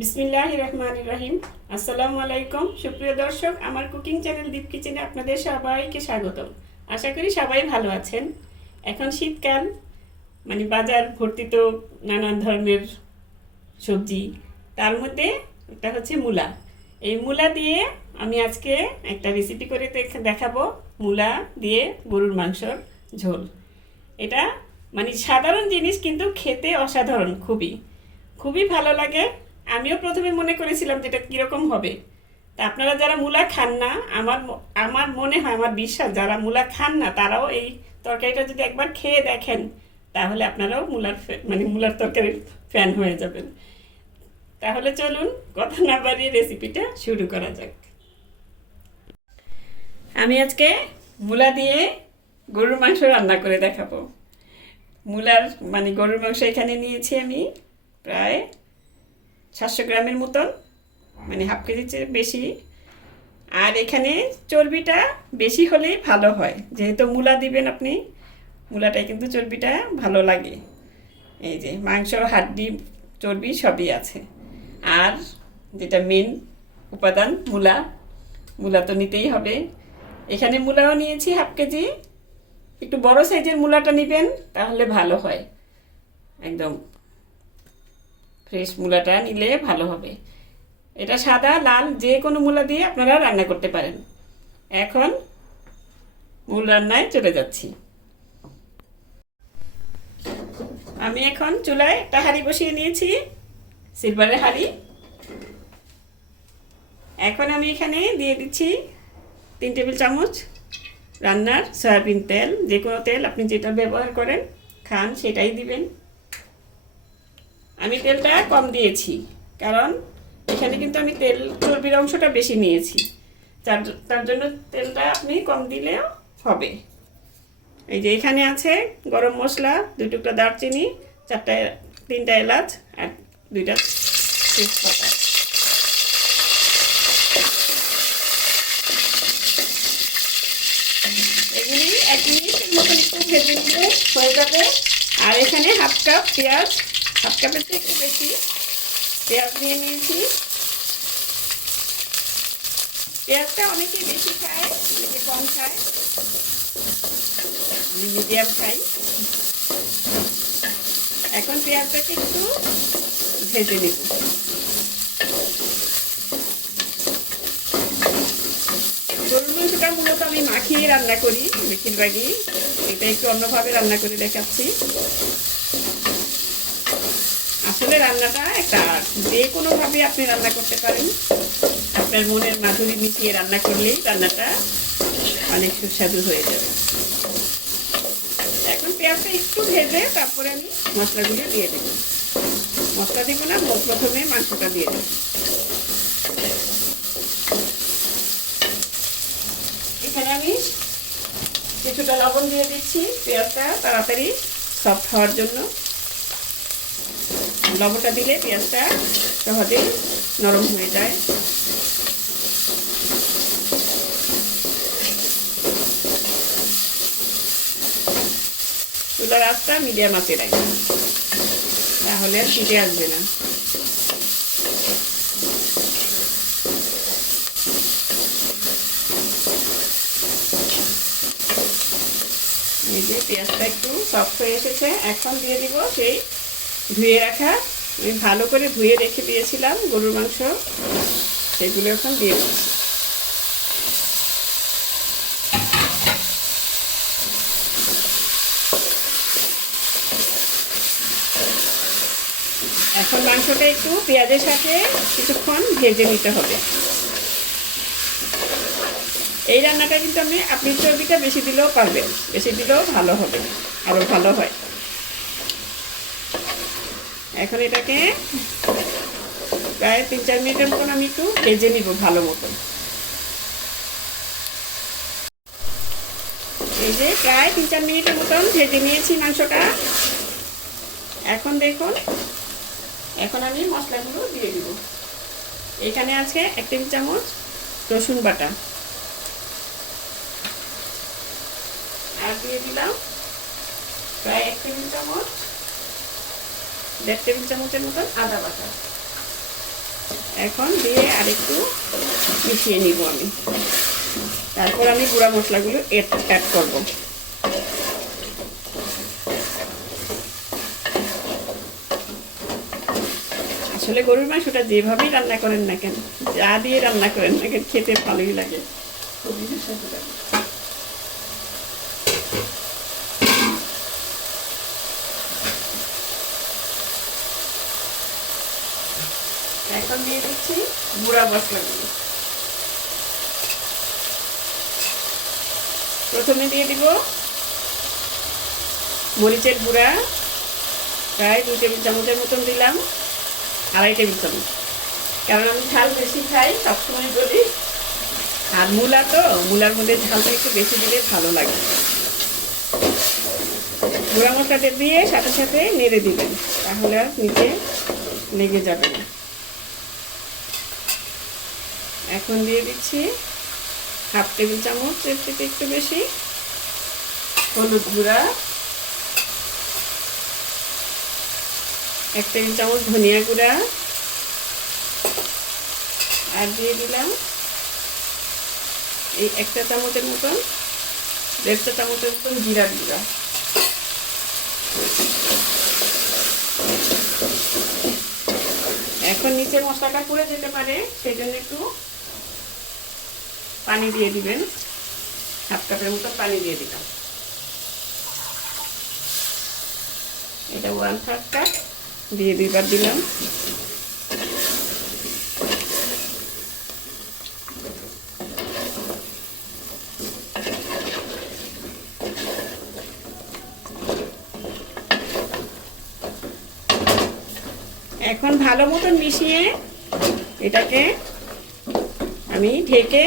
বিসমিল্লাহ রহমান রহিম আসসালামু আলাইকুম। সুপ্রিয় দর্শক, আমার কুকিং চ্যানেল দীপ কিচেনে আপনাদের সবাইকে স্বাগতম। আশা করি সবাই ভালো আছেন। এখন শীতকাল মানে বাজার ভর্তি তো নানান ধরনের সবজি। তার মধ্যে একটা হচ্ছে মূলা। এই মূলা দিয়ে আমি আজকে একটা রেসিপি করে দেখাবো। মূলা দিয়ে গরুর মাংসর ঝোল। এটা মানে সাধারণ জিনিস, কিন্তু খেতে অসাধারণ, খুবই। খুবই ভালো লাগে। আমিও প্রথমে মনে করেছিলাম যে এটা কীরকম হবে। তা আপনারা যারা মূলা খান না, আমার আমার মনে হয়, আমার বিশ্বাস, যারা মূলা খান না, তারাও এই তরকারিটা যদি একবার খেয়ে দেখেন, তাহলে আপনারাও মূলার মানে মূলার তরকারির ফ্যান হয়ে যাবেন। তাহলে চলুন, কথা না বাড়িয়ে রেসিপিটা শুরু করা যাক। আমি আজকে মূলা দিয়ে গরুর মাংস রান্না করে দেখাবো। মূলার মানে গরুর মাংস এখানে নিয়েছি আমি প্রায় সাতশো গ্রামের মতন মানে হাফ কেজির চেয়ে বেশি। আর এখানে চর্বিটা বেশি হলেই ভালো হয়। যেহেতু মূলা দিবেন আপনি মূলাটায় কিন্তু চর্বিটা ভালো লাগে। এই যে মাংস, হাড্ডি, চর্বি সবই আছে। আর যেটা মেন উপাদান, মূলা। মূলা তো নিতেই হবে। এখানে মূলাও নিয়েছি হাফ কেজি। একটু বড় সাইজের মূলাটা নেবেন, তাহলে ভালো হয়। একদম ফ্রেশ মূলাটা নিলে ভালো হবে। এটা সাদা, লাল, যে কোনো মূলা দিয়ে আপনারা রান্না করতে পারেন। এখন মূল রান্নায় চলে যাচ্ছি। আমি এখন চুলায় একটা হাঁড়ি বসিয়ে নিয়েছি, সিলভারের হাঁড়ি। এখন আমি এখানে দিয়ে দিচ্ছি তিন টেবিল চামচ রান্নার সয়াবিন তেল। যে কোনো তেল আপনি যেটা ব্যবহার করেন, খান, সেটাই দিবেন। আমি তেলটা কম দিয়েছি, কারণ এখানে কিন্তু আমি তেল চর্বির অংশটা বেশি নিয়েছি। তার তার জন্য তেলটা আপনি কম দিলেও হবে। এই যে এখানে আছে গরম মশলা, দুই টুকরা দারচিনি, চারটা, তিনটা এলাচ আর দুইটা তেজপাতা। এগুলি এক মিনিটের মতন একটু ভেজে নিলে হয়ে যাবে। আর এখানে হাফ কাপ পেঁয়াজ হাফ কাপের থেকে একটু বেশি পেঁয়াজ নিয়ে নিয়েছি। পেঁয়াজটা অনেকেই বেশি খায়, অনেকে কম খায়। আমি মিডিয়াম খাই। এখন পেঁয়াজটাকে একটু ভেজে নেব। গরুর মূলত আমি মাখিয়ে রান্না করি বেশিরভাগই এটা একটু অন্যভাবে রান্না করে দেখাচ্ছি। আসলে রান্নাটা একটা। যে কোনোভাবে আপনি রান্না করতে পারেন। আপনার মনের মাধুরী মিশিয়ে রান্না করলেই রান্নাটা অনেক সুস্বাদু হয়ে যাবে। এখন পেঁয়াজটা একটু ভেজে তারপরে আমি মশলাগুলো দিয়ে দেবো। মশলা দিব না প্রথমে মাংসটা দিয়ে দেবো। এখানে আমি কিছুটা লবণ দিয়ে দিচ্ছি। পেঁয়াজটা তাড়াতাড়ি সফট হওয়ার জন্য। লবণটা দিলে পেঁয়াজটা সহজে নরম হয়ে যায়। চুলার আঁচটা মিডিয়াম আঁচে রাখি তাহলে আর ফিটে আসবে না। যে পেঁয়াজটা একটু সফট হয়ে এসেছে, এখন দিয়ে দিব সেই ধুয়ে রাখা। আমি ভালো করে ধুয়ে রেখে দিয়েছিলাম গরুর মাংস। সেগুলো এখন দিয়ে দিচ্ছি। এখন মাংসটা একটু পেঁয়াজের সাথে কিছুক্ষণ ভেজে নিতে হবে। এই রান্নাটা কিন্তু আমি আপনি চর্বিটা বেশি দিলেও পারবেন, বেশি দিলেও ভালো হবে আরও ভালো হয়। এখন এটাকে প্রায় তিন, চার মিনিটের মতন আমি একটু ভেজে নিব ভালো মতন। এই যে প্রায় তিন, চার মিনিটের মতন ভেজে নিয়েছি মাংসটা। এখন দেখুন, এখন আমি মশলাগুলো দিয়ে দিব। এখানে আছে এক টেবিল চামচ রসুন বাটা। আর দিয়ে দিলাম প্রায় এক টেবিল চামচ দেড় টেবিল চামচের মতন আদা বাটা। এখন দিয়ে আরেকটু মিশিয়ে নিব আমি। তারপর আমি গুঁড়া মশলাগুলো অ্যাড করব। আসলে গরুর মাংসটা যেভাবেই রান্না করেন না কেন, যা দিয়ে রান্না করেন না কেন, খেতে ভালোই লাগে খুবই সুস্বাদু লাগে। এখন দিয়ে দিচ্ছি গুঁড়া মশলাগুলো প্রথমে দিয়ে দিব মরিচের গুঁড়া, প্রায় দু টেবিল চামচের মতন দিলাম, আড়াই টেবিল চামচ। কারণ আমি ঝাল বেশি খাই, সবসময় বলি। আর মূলা তো, মূলার মধ্যে ঝালটা একটু বেশি দিলে ভালো লাগে। গুঁড়া মশলাটা দিয়ে সাথে সাথে নেড়ে দিবেন, তাহলে আর নিচে লেগে যাবে না। এখন দিয়ে দিচ্ছি হাফ টেবিল চামচ, এর থেকে একটু বেশি। হলুদ গুঁড়া। এক টেবিল চামচ ধনিয়া গুঁড়া। আর দিয়ে দিলাম এই একটা চামচের মতন, দেড়টা চামচের মতন জিরার গুঁড়া। এখন নিচে মশলাটা পুড়ে যেতে পারে সেই জন্য একটু পানি দিয়ে দিবেন। হাফ কাপের মতো পানি দিয়ে দিলাম। এটা ওয়ান থার্ড কাপ দিয়ে দুইবার দিলাম। এখন ভালো মতন মিশিয়ে এটাকে আমি ঢেকে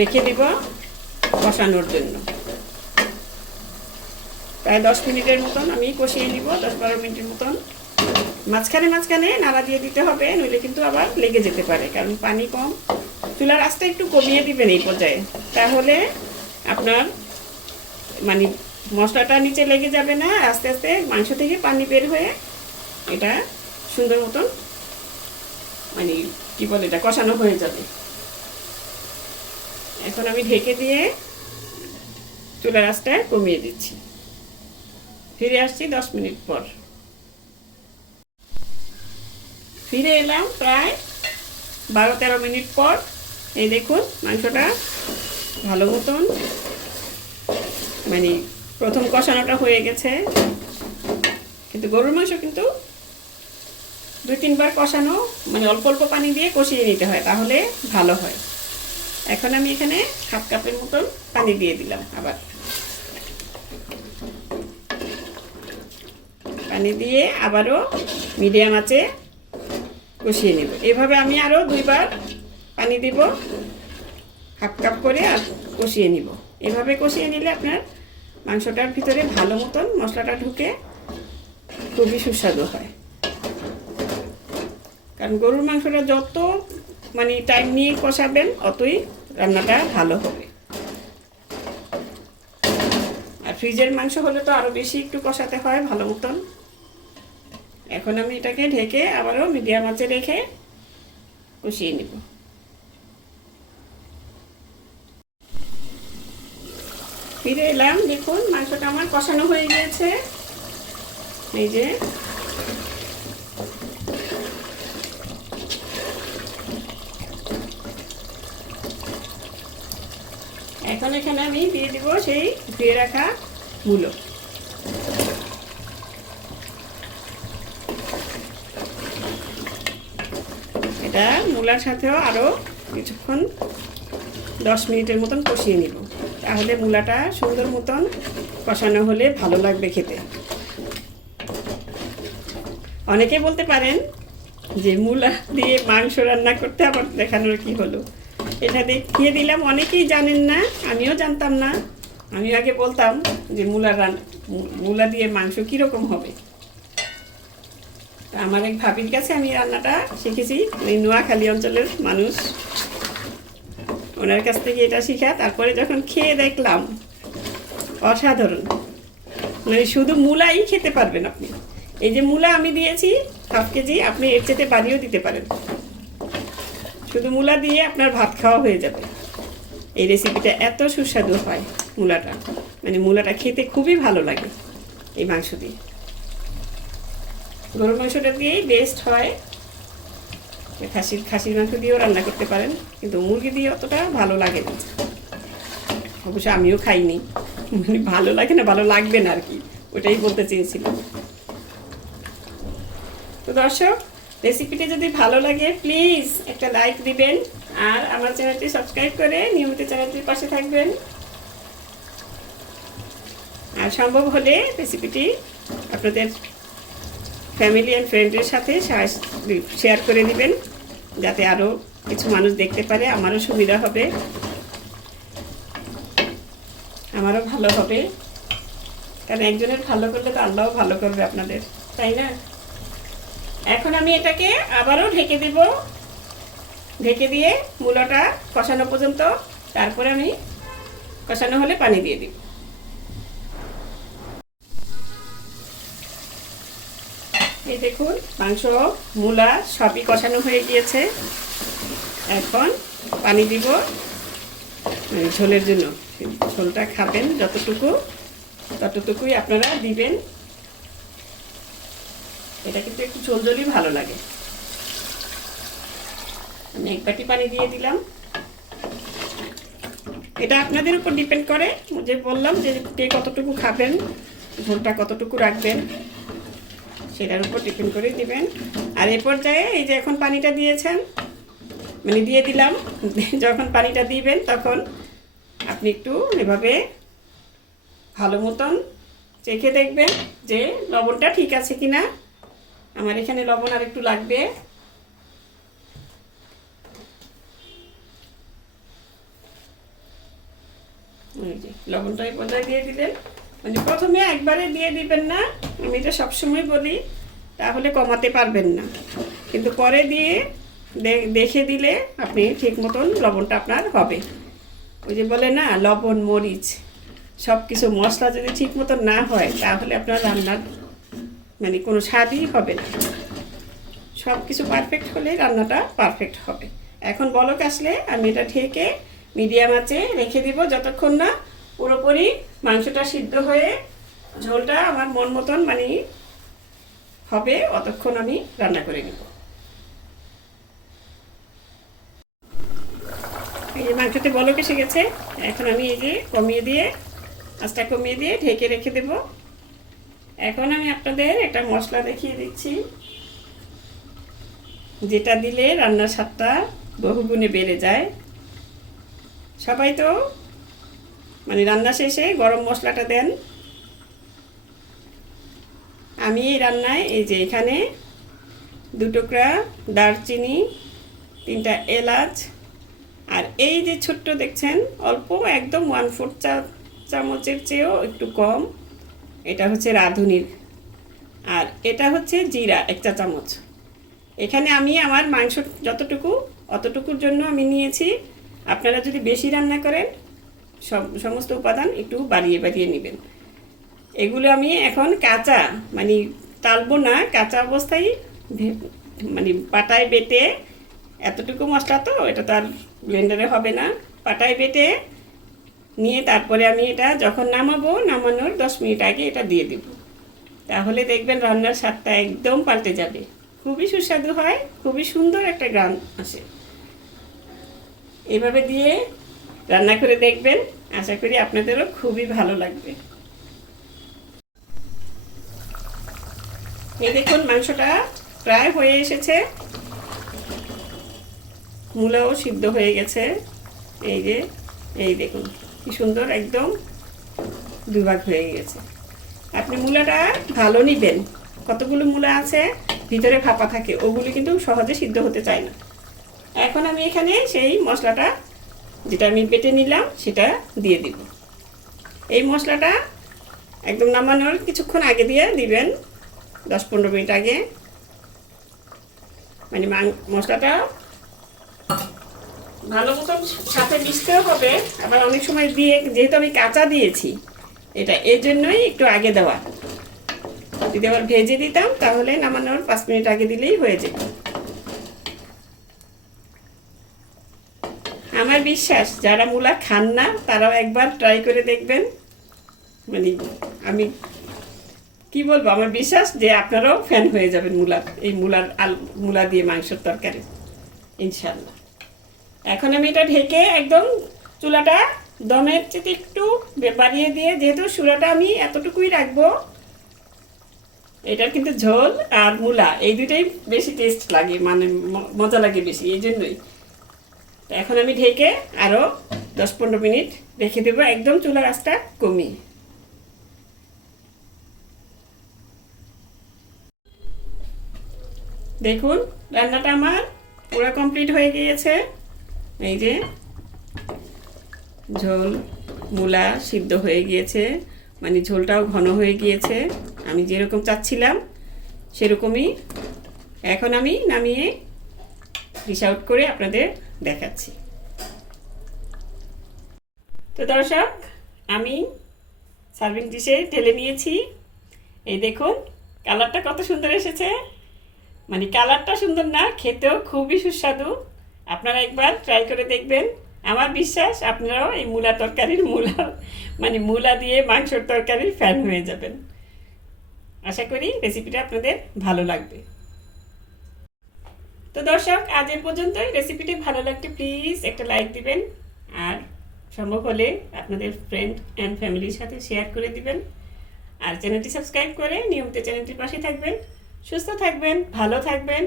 রেখে দিব কষানোর জন্য। প্রায় দশ মিনিটের মতন আমি কষিয়ে নিব, দশ বারো মিনিটের মতন। মাঝখানে মাঝখানে নাড়া দিয়ে দিতে হবে, নইলে কিন্তু আবার লেগে যেতে পারে, কারণ পানি কম। চুলার আঁচটা একটু কমিয়ে দিবেন এই পর্যায়ে, তাহলে আপনার মানে মশলাটা নিচে লেগে যাবে না আস্তে আস্তে মাংস থেকে পানি বের হয়ে এটা সুন্দর মতন মানে কি বলে এটা কষানো হয়ে যাবে। এখন আমি ঢেকে দিয়ে চুলার আঁচটা কমিয়ে দিচ্ছি। ফিরে আসছি দশ মিনিট পর। ফিরে এলাম প্রায় বারো তেরো মিনিট পর। এই দেখুন, মাংসটা ভালো মতন মানে প্রথম কষানোটা হয়ে গেছে। কিন্তু গরুর মাংস কিন্তু দুই তিনবার কষানো মানে অল্প অল্প পানি দিয়ে কষিয়ে নিতে হয়, তাহলে ভালো হয়। এখন আমি এখানে হাফ কাপের মতন পানি দিয়ে দিলাম আবার। পানি দিয়ে আবারও মিডিয়াম আঁচে কষিয়ে নেব। এভাবে আমি আরও দুইবার পানি দিব হাফ কাপ করে আর কষিয়ে নিব। এভাবে কষিয়ে নিলে আপনার মাংসটার ভিতরে ভালো মতন মশলাটা ঢুকে খুবই সুস্বাদু হয়। কারণ গরুর মাংসটা যত মানে টাইম নিয়ে কষাবেন, অতই রান্নাটা ভালো হবে। আর ফ্রিজের মাংস হলে তো আরও বেশি একটু কষাতে হয় ভালো মতন। এখন আমি এটাকে ঢেকে আবারও মিডিয়াম আঁচে রেখে কষিয়ে নিব। ফিরে এলাম, দেখুন মাংসটা আমার কষানো হয়ে গিয়েছে। এই যে এখন এখানে আমি দিয়ে দিব সেই ধুয়ে রাখা মূলো। এটা মূলার সাথেও আরও কিছুক্ষণ দশ মিনিটের মতন কষিয়ে নিব। তাহলে মূলাটা সুন্দর মতন কষানো হলে ভালো লাগবে খেতে। অনেকে বলতে পারেন যে মূলা দিয়ে মাংস রান্না করতে আবার দেখানোর কি হলো? এটা দেখিয়ে দিলাম। অনেকেই জানেন না, আমিও জানতাম না। আমি আগে বলতাম যে মূলা রান মূলা দিয়ে মাংস কীরকম হবে। তা আমার এক ভাবির কাছে আমি রান্নাটা শিখেছি। ওই নোয়াখালী অঞ্চলের মানুষ। ওনার কাছ থেকে এটা শিখা। তারপরে যখন খেয়ে দেখলাম, অসাধারণ। মানে শুধু মূলাই খেতে পারবেন আপনি। এই যে মূলা আমি দিয়েছি, হাফ কেজি, আপনি এর চেতে বাড়িয়েও দিতে পারেন। শুধু মূলা দিয়ে আপনার ভাত খাওয়া হয়ে যাবে। এই রেসিপিটা এত সুস্বাদু হয় মূলাটা। মানে মূলাটা খেতে খুবই ভালো লাগে এই মাংস দিয়ে। গরুর মাংসটা দিয়েই বেস্ট হয়। খাসির খাসির মাংস দিয়েও রান্না করতে পারেন, কিন্তু মুরগি দিয়ে অতটা ভালো লাগে না। অবশ্য আমিও খাইনি। মানে ভালো লাগে না, ভালো লাগবে না আর কি। ওটাই বলতে চেয়েছিলাম। তো দর্শক রেসিপিটা যদি ভালো লাগে প্লিজ একটা লাইক দিবেন আর আমার চ্যানেলটি সাবস্ক্রাইব করে নিয়মিত চ্যানেলটির পাশে থাকবেন। আর সম্ভব হলে রেসিপিটি আপনাদের ফ্যামিলি অ্যান্ড ফ্রেন্ডের সাথে শেয়ার করে দিবেন, যাতে আরও কিছু মানুষ দেখতে পারে, আমারও সুবিধা হবে, আমারও ভালো হবে। কারণ একজনের ভালো করলে তো আল্লাহও ভালো করবে আপনাদের, তাই না? এখন আমি এটাকে আবারও ঢেকে দেব। ঢেকে দিয়ে মূলাটা কষানো পর্যন্ত, তারপরে আমি কষানো হলে পানি দিয়ে দিব। এই দেখুন, মাংস, মূলা সবই কষানো হয়ে গিয়েছে। এখন পানি দিব মানে ঝোলের জন্য। ঝোলটা খাবেন যতটুকু, ততটুকুই আপনারা দিবেন। এটা কিন্তু একটু ঝোলঝোলই ভালো লাগে। আমি এক বাটি পানি দিয়ে দিলাম। এটা আপনাদের উপর ডিপেন্ড করে। যে বললাম যে কে কতটুকু খাবেন, ঝোলটা কতটুকু রাখবেন, সেটার উপর ডিপেন্ড করে দিবেন। আর এ পর্যায়ে এই যে এখন পানিটা দিয়েছেন মানে দিয়ে দিলাম, যখন পানিটা দিবেন তখন আপনি একটু এভাবে ভালো মতন চেখে দেখবেন যে লবণটা ঠিক আছে কি না আমার এখানে লবণ আর একটু লাগবে। এই যে, লবণটা এই দিয়ে দিলেন। মানে প্রথমে একবারে দিয়ে দিবেন না, আমি এটা সবসময় বলি, তাহলে কমাতে পারবেন না। কিন্তু পরে দিয়ে দেখে দিলে আপনি ঠিক মতন লবণটা আপনার হবে। ওই যে বলে না, লবণ, মরিচ সব কিছু মশলা যদি ঠিক মতন না হয়, তাহলে আপনার রান্নার মানে কোনো স্বাদই হবে না। সব কিছু পারফেক্ট হলে রান্নাটা পারফেক্ট হবে। এখন বলক আসলে আমি এটা ঠেকে মিডিয়াম আঁচে রেখে দিব যতক্ষণ না পুরোপুরি মাংসটা সিদ্ধ হয়ে ঝোলটা আমার মন মতন মানে হবে অতক্ষণ আমি রান্না করে নিব। এই যে মাংসতে বলক এসে গেছে, এখন আমি এই যে কমিয়ে দিয়ে, আঁচটা কমিয়ে দিয়ে ঢেকে রেখে দেব। এখন আমি আপনাদের একটা মশলা দেখিয়ে দিচ্ছি। যেটা দিলে রান্নার স্বাদটা বহুগুণে বেড়ে যায়। সবাই তো মানে রান্না শেষে গরম মশলাটা দেন। আমি এই রান্নায় এই যে এখানে দু টুকরা দারচিনি, তিনটা এলাচ, আর এই যে ছোট্ট দেখছেন, অল্প একদম ওয়ান ফোর চা চামচের চেয়েও একটু কম। এটা হচ্ছে রাঁধুনির। আর এটা হচ্ছে জিরা এক চা চামচ। এখানে আমি আমার মাংস যতটুকু, অতটুকুর জন্য আমি নিয়েছি। আপনারা যদি বেশি রান্না করেন, সব, সমস্ত উপাদান একটু বাড়িয়ে বাড়িয়ে নেবেন। এগুলো আমি এখন কাঁচা মানে তালবো না, কাঁচা অবস্থায় মানে পাটায় বেটে, এতটুকু মশলা তো, এটা তো আর ব্লেন্ডারে হবে না। পাটায় বেটে নিয়ে তারপরে আমি এটা যখন নামাবো, নামানোর দশ মিনিট আগে এটা দিয়ে দেব। তাহলে দেখবেন রান্নার স্বাদটা একদম পাল্টে যাবে। খুবই সুস্বাদু হয়, খুবই সুন্দর একটা গ্রাম আসে। এভাবে দিয়ে রান্না করে দেখবেন, আশা করি আপনাদেরও খুবই ভালো লাগবে। এই দেখুন মাংসটা প্রায় হয়ে এসেছে। মূলাও সিদ্ধ হয়ে গেছে। এই যে, এই দেখুন। কি সুন্দর, একদম দুভাগ হয়ে গেছে। আপনি মূলাটা ভালো নিবেন। কতগুলো মূলা আছে? ভিতরে ফাঁপা থাকে, ওগুলি কিন্তু সহজে সিদ্ধ হতে চায় না। এখন আমি এখানে সেই মশলাটা, যেটা আমি বেটে নিলাম, সেটা দিয়ে দিব। এই মশলাটা একদম নামানোর কিছুক্ষণ আগে দিয়ে দিবেন, দশ পনেরো মিনিট আগে। মানে মশলাটা ভালো মতন সাথে মিশতেও হবে। আবার অনেক সময় দিয়ে যেহেতু আমি কাঁচা দিয়েছি, এটা এর জন্যই একটু আগে দেওয়া। যদি আবার ভেজে দিতাম, তাহলে নামানোর পাঁচ মিনিট আগে দিলেই হয়ে যেত। আমার বিশ্বাস, যারা মূলা খান না, তারাও একবার ট্রাই করে দেখবেন। মানে আমি কি বলব, আমার বিশ্বাস যে আপনারাও ফ্যান হয়ে যাবেন মূলার এই মূলার আল, মূলা দিয়ে মাংসের তরকারি। ইনশাল্লাহ এখন আমি এটা ঢেকে একদম চুলাটা দমের চেয়ে একটু বাড়িয়ে দিয়ে, যেহেতু সুরাটা আমি এতটুকুই রাখব, এটার কিন্তু ঝোল আর মূলা, এই দুটাই বেশি টেস্ট লাগে মানে মজা লাগে বেশি, এই জন্যই। এখন আমি ঢেকে আরও দশ পনেরো মিনিট রেখে দেবো, একদম চুলার আঁচটা কমিয়ে। দেখুন, রান্নাটা আমার পুরো কমপ্লিট হয়ে গিয়েছে। এই যে ঝোল মূলা সিদ্ধ হয়ে গিয়েছে মানে ঝোলটাও ঘন হয়ে গিয়েছে। আমি যেরকম চাচ্ছিলাম, সেরকমই এখন আমি নামিয়ে ডিশ আউট করে আপনাদের দেখাচ্ছি। তো দর্শক, আমি সার্ভিং ডিশে ঢেলে নিয়েছি। এই দেখুন কালারটা কত সুন্দর এসেছে। মানে কালারটা সুন্দর না, খেতেও খুবই সুস্বাদু। আপনারা একবার ট্রাই করে দেখবেন। আমার বিশ্বাস, আপনারাও এই মূলা তরকারির মূলা মানে মূলা দিয়ে মাংসর তরকারির ফ্যান হয়ে যাবেন। আশা করি রেসিপিটা আপনাদের ভালো লাগবে। তো দর্শক, আজ এ পর্যন্তই। রেসিপিটি ভালো লাগলে প্লিজ একটা লাইক দিবেন আর সম্ভব হলে আপনাদের ফ্রেন্ড অ্যান্ড ফ্যামিলির সাথে শেয়ার করে দিবেন। আর চ্যানেলটি সাবস্ক্রাইব করে নিয়মিত চ্যানেলটির পাশে থাকবেন। সুস্থ থাকবেন, ভালো থাকবেন,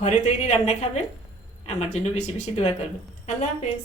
ঘরে তৈরি রান্না খাবেন। আমার জন্য বেশি বেশি দোয়া করবেন। আল্লাহ হাফেজ।